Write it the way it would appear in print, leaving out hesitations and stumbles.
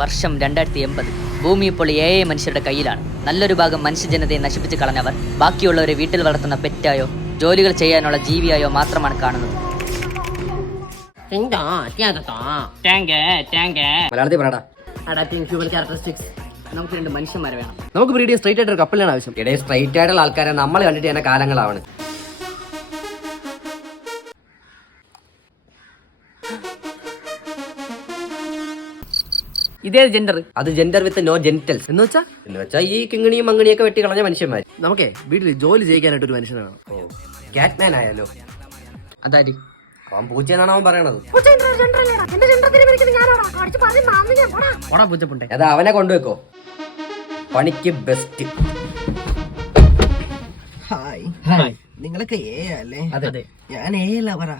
വർഷം 2080. ഭൂമി ഇപ്പോൾ മനുഷ്യരുടെ കയ്യിലാണ്. നല്ലൊരു ഭാഗം മനുഷ്യജനതയെ നശിപ്പിച്ച് കളഞ്ഞവർ ബാക്കിയുള്ളവരെ വീട്ടിൽ വളർത്തുന്ന പെറ്റായോ ജോലികൾ ചെയ്യാനുള്ള ജീവിയായോ മാത്രമാണ് കാണുന്നത്. മലയാളത്തിൽ പറയടാ. നമുക്ക് 2 മനുഷ്യന്മാരെ വേണം. നമുക്ക് ബ്രീഡ് സ്ട്രൈറ്റ് ആയിട്ട് ഒരു കപ്പലാണ് ആവശ്യം. ഇടയിൽ സ്ട്രൈറ്റ് ആയിട്ടുള്ള ആൾക്കാരെ നമ്മൾ കണ്ടിട്ട് തന്നെ കാലങ്ങളാണ്. ഇതേ ജെൻഡർ? അത് ജെൻഡർ വിത്ത് നോ ജെനിറ്റൽസ്. എന്ന് വെച്ചാൽ ഈ കിങ്ങിണിയും മങ്ങിണിയൊക്കെ വെട്ടി കളഞ്ഞ മനുഷ്യന്മാർ. നമുക്കേ വീട്ടിൽ ജോലി ചെയ്യിക്കാനായിട്ട് ഒരു മനുഷ്യനാണ്. ക്യാറ്റ്മാൻ ആയാലോ? അതാരി അവൻ പൂച്ചയെന്നാണ് അവൻ പറയണത്. അത് അവനെ കൊണ്ടുവെക്കോ, പണിക്ക് ബെസ്റ്റ്. ഹായ്, നിങ്ങളൊക്കെ അല്ലേ? അതെ, ഞാൻ ലവറാ.